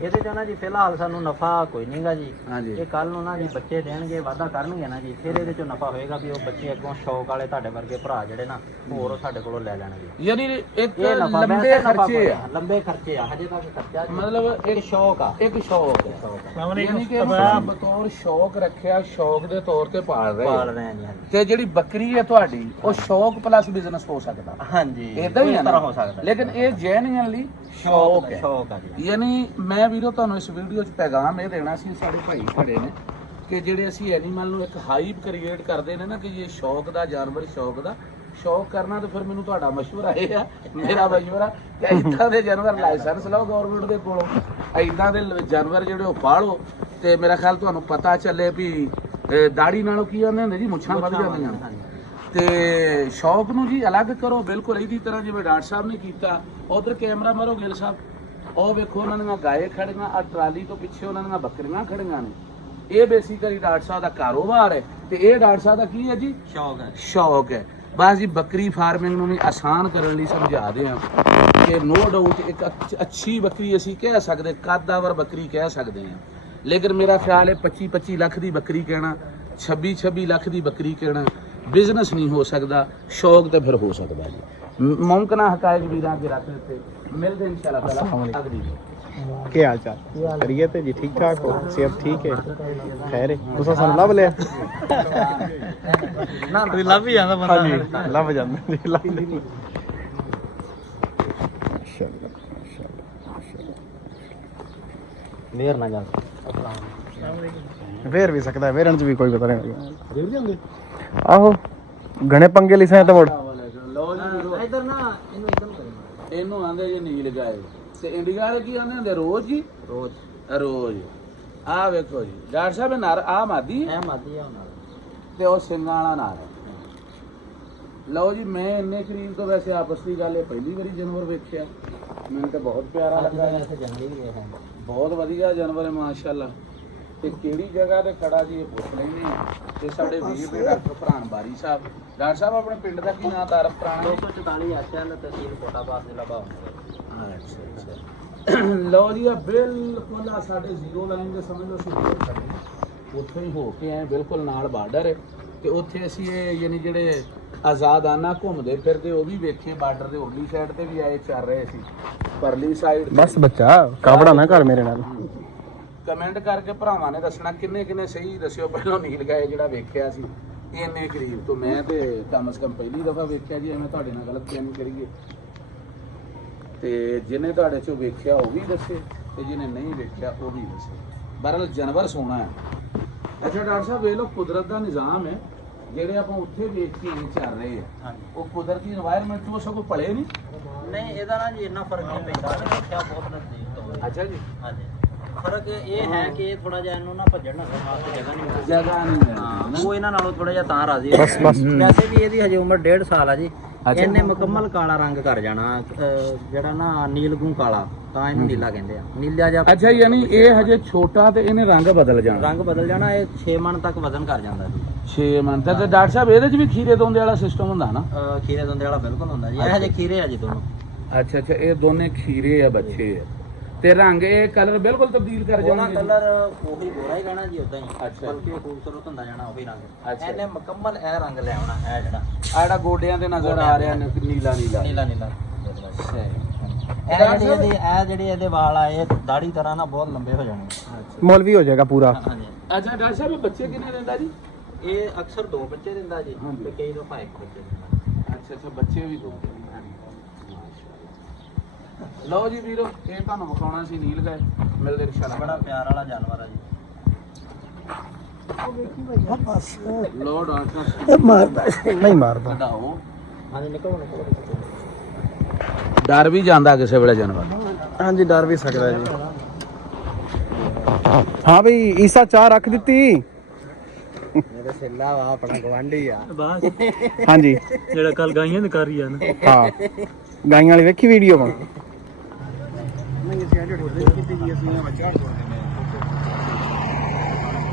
ਇਹਦੇ ਚੋਂ ਨਾ ਜੀ ਫਿਲਹਾਲ ਸਾਨੂੰ ਨਫਾ ਕੋਈ ਨਹੀਂਗਾ ਜੀ। ਹਾਂਜੀ। ਇਹ ਕੱਲ ਨੂੰ ਨਾ ਜੀ ਬੱਚੇ ਦੇਣਗੇ, ਵਾਧਾ ਕਰਨਗੇ ਨਾ ਜੀ, ਫਿਰ ਇਹਦੇ ਚੋਂ ਨਫਾ ਹੋਏਗਾ ਵੀ ਉਹ ਬੱਚੇ ਅੱਗੋਂ ਸ਼ੌਕ ਵਾਲੇ ਤੁਹਾਡੇ ਵਰਗੇ ਭਰਾ ਜਿਹੜੇ ਨਾ ਹੋਰ ਉਹ ਸਾਡੇ ਕੋਲੋਂ ਲੈ ਲੈਣਗੇ। ਯਾਨੀ ਇੱਕ ਇਹ ਨਫਾ ਲੰਬੇ ਵੈਸੇ ਨਫਾ ਖਰਚੇ ਕੋਈ ਆ, ਆ, ਲੰਬੇ ਖਰਚੇ ਆ, ਹਜੇ ਤੱਕ ਖਰਚਾ ਜੀ। ਮਤਲਬ ਇੱਕ ਸ਼ੌਕ ਆ, ਇੱਕ ਸ਼ੌਕ ਹੈ। ਸ਼ੌਕ ਆ। ਯਾਨੀ ਕਿ ਮੈਂ ਬਤੌਰ ਸ਼ੌਕ ਰੱਖਿਆ, ਸ਼ੌਕ ਦੇ ਤੌਰ ਤੇ ਪਾਲ ਰਹੇ ਪਾਲ ਆ। ਰਹੇ ਆ ਜੀ। ਹਾਂਜੀ ਤੇ ਜਿਹੜੀ ਬੱਕਰੀ ਹੈ ਤੁਹਾਡੀ ਉਹ ਸ਼ੌਕ ਪਲੱਸ ਬਿਜ਼ਨਸ ਹੋ ਸਕਦਾ, ਹਾਂਜੀ ਇਦਾਂ ਹੀ ਇਸ ਹੈ ਤਰ੍ਹਾਂ ਨਾ? ਹੋ ਸਕਦਾ। ਲੇਕਿਨ ਇਹ ਜੈਨੂਇਨਲੀ ਸ਼ੌਕ ਹੈ। ਸ਼ੌਕ ਆ ਜੀ। ਯਾਨੀ ਮੈਂ ਵੀਰੋ ਤੁਹਾਨੂੰ ਇਸ ਵੀਡੀਓ 'ਚ ਪੈਗਾਮ ਇਹ ਦੇਣਾ ਸੀ, ਸਾਡੇ ਭਾਈ ਖੜੇ ਨੇ ਕਿ ਜਿਹੜੇ ਅਸੀਂ ਐਨੀਮਲ ਨੂੰ ਇੱਕ ਹਾਈਪ ਕ੍ਰੀਏਟ ਕਰਦੇ ਨੇ ਨਾ ਕਿ ਇਹ ਸ਼ੌਕ ਦਾ ਜਾਨਵਰ, ਸ਼ੌਕ ਦਾ ਸ਼ੌਕ ਕਰਨਾ, ਤੇ ਫਿਰ ਮੈਨੂੰ ਤੁਹਾਡਾ ਮਸ਼ਵਰਾ ਇਹ ਆ, ਮੇਰਾ ਮਸ਼ਵਰਾ ਕਿ ਇੱਦਾਂ ਦੇ ਜਾਨਵਰ ਲਾਇਸੈਂਸ ਲਓ ਗਵਰਨਮੈਂਟ ਦੇ ਕੋਲੋਂ, ਇੱਦਾਂ ਦੇ ਜਾਨਵਰ ਜਿਹੜੇ ਉਹ ਪਾਲੋ, ਤੇ ਮੇਰਾ ਖਿਆਲ ਤੁਹਾਨੂੰ ਪਤਾ ਚੱਲੇ ਵੀ ਦਾੜੀ ਨਾਲੋਂ ਕੀ ਆਉਂਦੇ ਹੁੰਦੇ ਜੀ, ਮੁੱਛਾਂ ਵੱਧ ਜਾਂਦੀਆਂ। ਤੇ ਸ਼ੌਕ ਨੂੰ ਜੀ ਅਲੱਗ ਕਰੋ ਬਿਲਕੁਲ ਇਹਦੀ ਤਰ੍ਹਾਂ ਜਿਵੇਂ ਡਾਕਟਰ ਸਾਹਿਬ ਨੇ ਕੀਤਾ। ਉਧਰ ਕੈਮਰਾ ਮਾਰੋ ਗਿੱਲ ਸਾਹਿਬ, ਉਹ ਵੇਖੋ ਉਹਨਾਂ ਦੀਆਂ ਗਾਏ ਖੜੀਆਂ, ਆ ਟਰਾਲੀ ਤੋਂ ਪਿੱਛੇ ਉਹਨਾਂ ਦੀਆਂ ਬੱਕਰੀਆਂ ਖੜੀਆਂ ਨੇ। ਇਹ ਬੇਸਿਕਲੀ ਡਾਕਟਰ ਸਾਹਿਬ ਦਾ ਕਾਰੋਬਾਰ ਹੈ, ਤੇ ਇਹ ਡਾਕਟਰ ਸਾਹਿਬ ਦਾ ਕੀ ਹੈ ਜੀ? ਸ਼ੌਕ ਹੈ। ਸ਼ੌਕ ਹੈ। ਬਸ ਜੀ ਬੱਕਰੀ ਫਾਰਮਿੰਗ ਨੂੰ ਵੀ ਆਸਾਨ ਕਰਨ ਲਈ ਸਮਝਾ ਦੇ ਆ ਇਹ ਨੋ ਡਾਊਟ ਇੱਕ ਅੱਛੀ ਬੱਕਰੀ ਅਸੀਂ ਕਹਿ ਸਕਦੇ, ਕੱਦਾਵਰ ਬੱਕਰੀ ਕਹਿ ਸਕਦੇ ਹਾਂ। ਲੇਕਿਨ ਮੇਰਾ ਖਿਆਲ ਹੈ 25-25 ਲੱਖ ਦੀ ਬੱਕਰੀ ਕਹਿਣਾ, 26-26 ਲੱਖ ਦੀ ਬੱਕਰੀ ਕਹਿਣਾ ਬਿਜ਼ਨਸ ਨਹੀਂ ਹੋ ਸਕਦਾ, ਸ਼ੌਕ ਤੇ ਫਿਰ ਹੋ ਸਕਦਾ ਜੀ। ਮੁਮਕਿਨ ਹਕਾਇਕ ਵੀਰਾਂ ਕੇ ਰੱਖ ਦਿੱਤੇ। ਮਿਲਦੇ ਇਨਸ਼ਾਅੱਲਾਹ ਤਾਲਾ ਅਗਲੀ। ਕੀ ਹਾਲ ਚਾਲ? ਕਰੀਏ ਤੇ ਜੀ ਠੀਕ ਠਾਕ ਹੋ? ਸਿਹਤ ਠੀਕ ਹੈ? ਖੈਰ ਹੈ? ਤੁਸੀਂ ਸਾਨੂੰ ਲੱਭ ਲਿਆ? ਨਾ ਤੁਸੀਂ ਲੱਭ ਹੀ ਜਾਂਦਾ ਬੰਦਾ। ਹਾਂਜੀ ਲੱਭ ਜਾਂਦਾ ਜੀ, ਲੱਭ ਲਈ। ਮੇਰ ਨਾ ਜਾ ਫੇਰ ਵੀ ਸਕਦਾ, ਵੇਰਨ ਚ ਵੀ ਕੋਈ ਪਤਾ ਨਹੀਂ। ਆਹੋ ਘਣੇ ਪੰਗੇ ਲਿਸੇ ਤਾਂ ਮੁੜ ਲਓ ਜੀ ਇਧਰ ਨਾ ਇਹਨੂੰ ਇਧਰ ਕਰੀ ਇਹਨੂੰ ਆਂਦੇ ਜੀ ਨੀਲ ਗਾਏ ਤੇ ਇੰਡੀਆ ਵਾਲੇ ਕੀ ਆਂਦੇ ਹੁੰਦੇ? ਰੋਜ਼ ਜੀ, ਰੋਜ਼। ਆ ਵੇਖੋ ਜੀ ਡਾਕਟਰ ਸਾਹਿਬ ਨਰ ਆ ਮਾਦੀ ਐ ਮਾਦੀ ਆ ਉਹਨਾਂ ਤੇ ਉਹ ਸਿੰਘਾਂ ਵਾਲਾ ਨਰ ਹੈ। ਲਓ ਜੀ ਮੈਂ ਇੰਨੇ ਕਰੀਬ ਤੋਂ ਵੈਸੇ ਆਪਸ ਦੀ ਗੱਲ ਇਹ ਪਹਿਲੀ ਵਾਰੀ ਜਾਨਵਰ ਵੇਖਿਆ, ਮੈਨੂੰ ਤਾਂ ਬਹੁਤ ਪਿਆਰਾ ਲੱਗਾ। ਇੱਥੇ ਜੰਗਲੀ ਵੀ ਹੈ। ਬਹੁਤ ਵਧੀਆ ਜਾਨਵਰ ਹੈ ਮਾਸ਼ਾਅੱਲਾ। ਤੇ ਕਿਹੜੀ ਜਗ੍ਹਾ ਤੇ ਖੜਾ ਜੀ ਇਹ ਪੁੱਛ ਲੈਂਦੇ ਆ। ਤੇ ਸਾਡੇ ਵੀਰ ਦੇ ਡਾਕਟਰ ਭਰਾਨ ਬਾਰੀ ਸਾਹਿਬ, ਡਾਕਟਰ ਸਾਹਿਬ ਆਪਣੇ ਪਿੰਡ ਦਾ ਕੀ ਨਾਂ ਤਾਰਫ ਪੁਰਾਣਾ? 244 ਆਸ਼ਿਆਲ ਤਹਿਸੀਲ ਕੋਟਾਬਾਦ ਜ਼ਿਲ੍ਹਾ ਭਾਵਨਗਰ। ਅੱਛਾ ਅੱਛਾ। ਲਓ ਜੀ ਆ ਬਿਲਕੁਲ ਆ ਸਾਡੇ ਜ਼ੀਰੋ ਲਾਈਨ ਦੇ ਸਮਝ ਲਓ ਸ਼ੁਰੂ ਕਰਦੇ ਉੱਥੇ ਹੀ ਹੋ ਕੇ ਆਏ, ਬਿਲਕੁਲ ਨਾਲ ਬਾਰਡਰ ਹੈ। ਤੇ ਉੱਥੇ ਅਸੀਂ ਇਹ ਯਾਨੀ ਜਿਹੜੇ ਆਜ਼ਾਦਾਨਾ ਘੁੰਮਦੇ ਫਿਰਦੇ ਉਹ ਵੀ ਵੇਖੇ, ਬਾਰਡਰ ਦੇ ਉਰਲੀ ਸਾਈਡ ਤੇ ਵੀ ਆਏ ਚੱਲ ਰਹੇ ਸੀ, ਪਰਲੀ ਸਾਈਡ ਬਸ ਬੱਚਾ ਕਾਬੜਾ ਨਾ ਕਰ ਮੇਰੇ ਨਾਲ। ਕਮੈਂਟ ਕਰਕੇ ਭਰਾਵਾਂ ਨੇ ਦੱਸਣਾ ਕਿੰਨੇ ਕਿੰਨੇ ਸਹੀ ਦੱਸਿਓ। ਪਹਿਲਾਂ ਨੀਲ ਗਾਏ ਜਿਹੜਾ ਵੇਖਿਆ ਸੀ ਇੰਨੇ ਕਰੀਬ ਤੋਂ, ਮੈਂ ਤੇ ਕਮ ਸੇ ਕਮ ਪਹਿਲੀ ਦਫਾ ਵੇਖਿਆ ਜੀ। ਐਵੇਂ ਤੁਹਾਡੇ ਨਾਲ ਗਲਤ ਕਿਉਂ ਕਰੀਏ। ਤੇ ਜਿਹਨੇ ਤੁਹਾਡੇ ਚੋਂ ਵੇਖਿਆ ਉਹ ਵੀ ਦੱਸੇ, ਤੇ ਜਿਹਨੇ ਨਹੀਂ ਵੇਖਿਆ ਉਹ ਵੀ ਦੱਸੇ। ਬਹਰਹਾਲ ਜਾਨਵਰ ਸੋਹਣਾ ਹੈ। ਅੱਛਾ ਡਾਕਟਰ ਸਾਹਿਬ ਵੇਖ ਲਓ ਕੁਦਰਤ ਦਾ ਨਿਜ਼ਾਮ ਹੈ, ਜਿਹੜੇ ਆਪਾਂ ਉੱਥੇ ਵੇਖ ਕੇ ਚੱਲ ਰਹੇ ਆ ਉਹ ਕੁਦਰਤੀ এনवायरमेंट ਤੋਂ ਸਗੋਂ ਭਲੇ ਨਹੀਂ ਇਹਦਾ ਨਾ ਜੀ ਇੰਨਾ ਫਰਕ ਨਹੀਂ ਪੈਂਦਾ, ਦੇਖਿਆ ਬਹੁਤ ਨਜ਼ਦੀਕ ਤੋਂ। ਅੱਛਾ ਜੀ। ਹਾਂਜੀ ਫਰਕ ਇਹ ਹੈ ਕਿ ਥੋੜਾ ਜਿਹਾ ਇਹਨੂੰ ਨਾ ਭੱਜਣ ਨਾ ਵਾਸਤੇ ਜਗ੍ਹਾ ਨਹੀਂ ਮਿਲਦੀ। ਜਗ੍ਹਾ ਨਹੀਂ ਮਿਲਦੀ। ਹਾਂ ਉਹ ਇਹਨਾਂ ਨਾਲੋਂ ਥੋੜਾ ਜਿਹਾ ਤਾਂ ਰਾਜ਼ੀ ਹੈ। ਵੈਸੇ ਵੀ ਇਹਦੀ ਹਜੇ ਉਮਰ 1.5 ਸਾਲ ਆ ਜੀ। ਇਹਨੇ ਮੁਕੰਮਲ ਕਾਲਾ ਰੰਗ ਕਰ ਜਾਣਾ, ਜਿਹੜਾ ਨਾ ਨੀਲਗੂ ਕਾਲਾ, ਤਾਂ ਇਹਨੂੰ ਨੀਲਾ ਕਹਿੰਦੇ ਆ। ਨੀਲਾ ਜਿਹਾ ਅੱਛਾ ਯਾਨੀ ਇਹ ਹਜੇ ਛੋਟਾ ਤੇ ਇਹਨੇ ਰੰਗ ਬਦਲ ਜਾਣਾ। ਰੰਗ ਬਦਲ ਜਾਣਾ। ਇਹ 6 ਮਣ ਤੱਕ ਵਜ਼ਨ ਕਰ ਜਾਂਦਾ ਜੀ। 6 ਮਣ ਤੱਕ। ਤੇ ਡਾਕਟਰ ਸਾਹਿਬ ਇਹਦੇ 'ਚ ਵੀ ਖੀਰੇ ਦੋਂਦੇ ਵਾਲਾ ਸਿਸਟਮ ਹੁੰਦਾ ਨਾ? ਖੀਰੇ ਦੋਂਦੇ ਵਾਲਾ ਬਿਲਕੁਲ ਹੁੰਦਾ ਜੀ। ਇਹ ਹਜੇ ਖੀਰੇ ਆ ਜੀ ਦੋਨੋਂ। ਅੱਛਾ ਅੱਛਾ ਇਹ ਦੋਨੇ ਖੀਰੇ ਆ ਬੱਚੇ ਆ। ਤੇ ਰੰਗ ਇਹ ਕਲਰ ਬਿਲਕੁਲ ਤਬਦੀਲ ਕਰ ਉਹਨਾਂ ਜਾਣਾ? ਕਲਰ ਉਹੀ ਗੋਰਾ ਹੀ ਰਹਿਣਾ ਜੀ, ਉਦਾਂ ਹੀ। ਅੱਛਾ। ਬਲਕਿ ਖੂਬਸੂਰਤ ਹੁੰਦਾ ਜਾਣਾ ਉਹੀ ਰੰਗ। ਅੱਛਾ। ਇਹਨੇ ਮੁਕੰਮਲ ਇਹ ਰੰਗ ਲੈ ਆਉਣਾ, ਇਹ ਜਿਹੜਾ ਆ ਜਿਹੜਾ ਗੋਡਿਆਂ ਤੇ ਨਜ਼ਰ ਆ ਰਿਹਾ ਨੀਲਾ ਨੀਲਾ। ਨੀਲਾ ਨੀਲਾ। ਅੱਛਾ। ਇਹ ਜਿਹੜੀ ਇਹਦੇ ਵਾਲ ਆ ਇਹ ਦਾੜੀ ਤਰ੍ਹਾਂ ਨਾ ਬਹੁਤ ਲੰਬੇ ਹੋ ਜਾਣੇ। ਮੌਲਵੀ ਹੋ ਜਾਏਗਾ ਪੂਰਾ। ਹਾਂਜੀ ਅੱਛਾ ਡਾਕਟਰ ਸਾਹਿਬ ਇਹ ਬੱਚੇ ਕਿੰਨੇ ਦਿੰਦਾ ਜੀ? ਇਹ ਅਕਸਰ 2 ਬੱਚੇ ਦਿੰਦਾ ਜੀ, ਤੇ ਕਈ ਦਫਾ 1 ਬੱਚੇ ਦਿੰਦਾ। ਅੱਛਾ ਅੱਛਾ ਬੱਚੇ ਵੀ ਦੋ। ਲਓ ਜੀ ਵੀਰੋ ਇਹ ਤੁਹਾਨੂੰ ਵਿਖਾਉਣਾ ਸੀ ਨੀਲ ਗਾਏ। ਮਿਲਦੇ ਇਨਸ਼ਾਅੱਲਾ। ਬੜਾ ਪਿਆਰ ਵਾਲਾ ਜਾਨਵਰ ਆ ਜੀ। ਲੋ ਡਾਕਟਰ ਮਾਰਦਾ ਨਹੀਂ ਮਾਰਦਾ। ਕਢਾਓ। ਹਾਂਜੀ ਨਿਕਲੋ ਨਿਕਲੋ। ਡਰ ਵੀ ਜਾਂਦਾ ਕਿਸੇ ਵੇਲੇ ਜਾਨਵਰ। ਹਾਂਜੀ ਡਰ ਵੀ ਸਕਦਾ ਜੀ। ਹਾਂ ਬਈ ਈਸਾ ਚਾਹ ਰੱਖ ਦਿੱਤੀ। ਮੇਰੇ ਸੇਲਾ ਵਾ ਆਪਣਾ ਗਵਾਂਢੀ ਆ। ਹਾਂਜੀ ਜਿਹੜਾ ਕੱਲ ਗਾਈਆਂ ਨਿਕਲ ਰਹੀ ਆ ਨਾ। ਹਾਂ ਗਾਈਆਂ ਵਾਲੀ ਵੇਖੀ ਵੀਡੀਓ ਮੈਂ।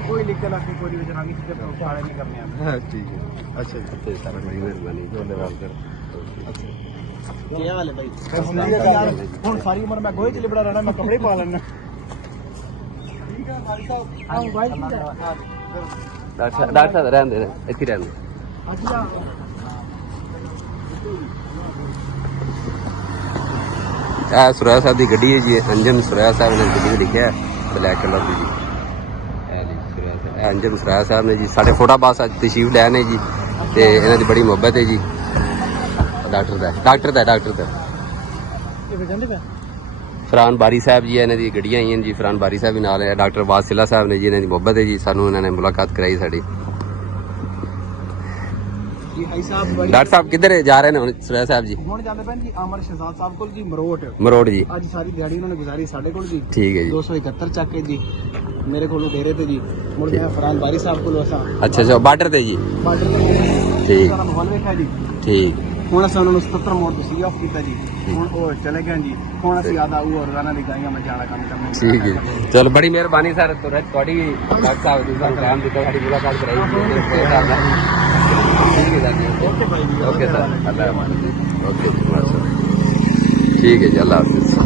ਕੋਈ ਲਿਖਣ ਲੱਗੇ ਕੋਈ ਵਿੱਚ ਰੰਗ ਚੀਜ਼ਾਂ ਪ੍ਰੋਫਾਈਲ ਨਹੀਂ ਕਰਨੇ ਆ। ਹਾਂ ਠੀਕ ਹੈ। ਅੱਛਾ ਜੀ ਤੇ ਸਾਰਾ ਬੜੀ ਮਿਹਰਬਾਨੀ ਧੰਨਵਾਦ ਕਰ। ਕੀ ਹਾਲ ਹੈ ਭਾਈ? ਹੁਣ ਸਾਰੀ ਉਮਰ ਮੈਂ ਗੋਹੇ ਚ ਲਿਬੜਾ ਰਹਿਣਾ, ਮੈਂ ਕੱਪੜੇ ਪਾ ਲੈਣਾ। ਡਾਕਟਰ ਸਾਹਿਬ ਰਹਿੰਦੇ ਨੇ ਇੱਥੇ ਰਹਿੰਦੇ। ਆ ਸੁਰੇਆ ਸਾਹਿਬ ਦੀ ਗੱਡੀ ਹੈ ਜੀ, ਅੰਜਨ ਸੁਰੇਆ ਸਾਹਿਬ ਨੇ ਗੱਡੀ ਲਿਖਿਆ ਬਲੈਕ ਕਲਰ ਦੀ ਜੀ। ਇਹ ਜੀ ਸੁਰੇਆ ਸਾਹਿਬ, ਇਹ ਅੰਜਨ ਸੁਰੇਆ ਸਾਹਿਬ ਨੇ ਜੀ ਸਾਡੇ ਫੋਟਾਬਾਸ ਅੱਜ ਤਸ਼ਰੀਫ ਲੈ ਨੇ ਜੀ, ਤੇ ਇਹਨਾਂ ਦੀ ਬੜੀ ਮੁਹੱਬਤ ਹੈ ਜੀ। ਡਾਕਟਰ ਦਾ ਫਰਾਨ ਬਾਰੀ ਸਾਹਿਬ ਜੀ ਇਹਨਾਂ ਦੀ ਗੱਡੀਆਂ ਆਈਆਂ ਜੀ। ਫਰਾਨ ਬਾਰੀ ਸਾਹਿਬ ਵੀ ਨਾਲ ਹੈ। ਡਾਕਟਰ ਵਾਸਿਲਾ ਸਾਹਿਬ ਨੇ ਜੀ, ਇਹਨਾਂ ਦੀ ਮੁਹੱਬਤ ਹੈ ਜੀ। ਸਾਨੂੰ ਇਹਨਾਂ ਨੇ ਮੁਲਾਕਾਤ ਕਰਾਈ ਸਾਡੀ। ਡਾਕਟਰ ਸਾਹਿਬ ਕਿੱਧਰ ਜਾ ਰਹੇ ਨੇ ਹੁਣ ਸੁਰੇਆ ਸਾਹਿਬ ਜੀ? ਹੁਣ ਜਾਂਦੇ ਪੈਣ ਜੀ ਅਮਰ ਸ਼ਹਜ਼ਾਦ ਸਾਹਿਬ ਕੋਲ ਜੀ, ਮਰੋੜ ਜੀ। ਅੱਜ ਸਾਰੀ ਦਿਹਾੜੀ ਉਹਨਾਂ ਨੇ ਗੁਜ਼ਾਰੀ ਸਾਡੇ ਕੋਲ ਜੀ। ਠੀਕ ਹੈ ਜੀ। 271 ਚੱਕ ਕੇ ਜੀ ਮੇਰੇ ਕੋਲੋਂ ਡੇਰੇ ਤੇ ਜੀ। ਮੁੜ ਗਿਆ ਫਰਾਨ ਬਾਰੀ ਸਾਹਿਬ ਕੋਲ। ਅਸਾਂ ਅੱਛਾ ਬਾਰਡਰ ਤੇ ਜੀ। ਬਾਰਡਰ ਤੇ ਠੀਕ। ਸਾਰਾ ਮਾਹੌਲ ਵੇਖਿਆ ਜੀ। ਠੀਕ। ਹੁਣ ਅਸੀਂ ਉਹਨਾਂ ਨੂੰ 77 ਮੋੜ ਤੋਂ ਸੀ ਆਫ ਕੀਤਾ ਜੀ। ਹੁਣ ਉਹ ਚਲੇ ਗਏ ਜੀ। ਹੁਣ ਅਸੀਂ ਆਦਾ ਉਹ ਰੋਜ਼ਾਨਾ ਦੀ ਗਾਈਆਂ ਮੈਂ ਜਾਣਾ ਕੰਮ ਕਰਨਾ। ਠੀਕ ਹੈ ਚਲੋ ਬੜੀ ਮਿਹਰਬਾਨੀ ਸਰ ਤੁਹਾਡੀ ਵੀ। ਡਾਕਟਰ ਸਾਹਿਬ ਦੀ ਸਾਨੂੰ ਟਾਈਮ ਦਿੱਤਾ, ਸਾਡੀ ਮੁਲਾਕਾਤ ਕਰਾਈ। ਠੀਕ ਹੈ ਸਰ ਜੀ। Okay sir. ਅੱਲਾ ਓਕੇ। ਠੀਕ ਹੈ ਜੀ, ਅੱਲਾ ਹਾਫਿਜ਼।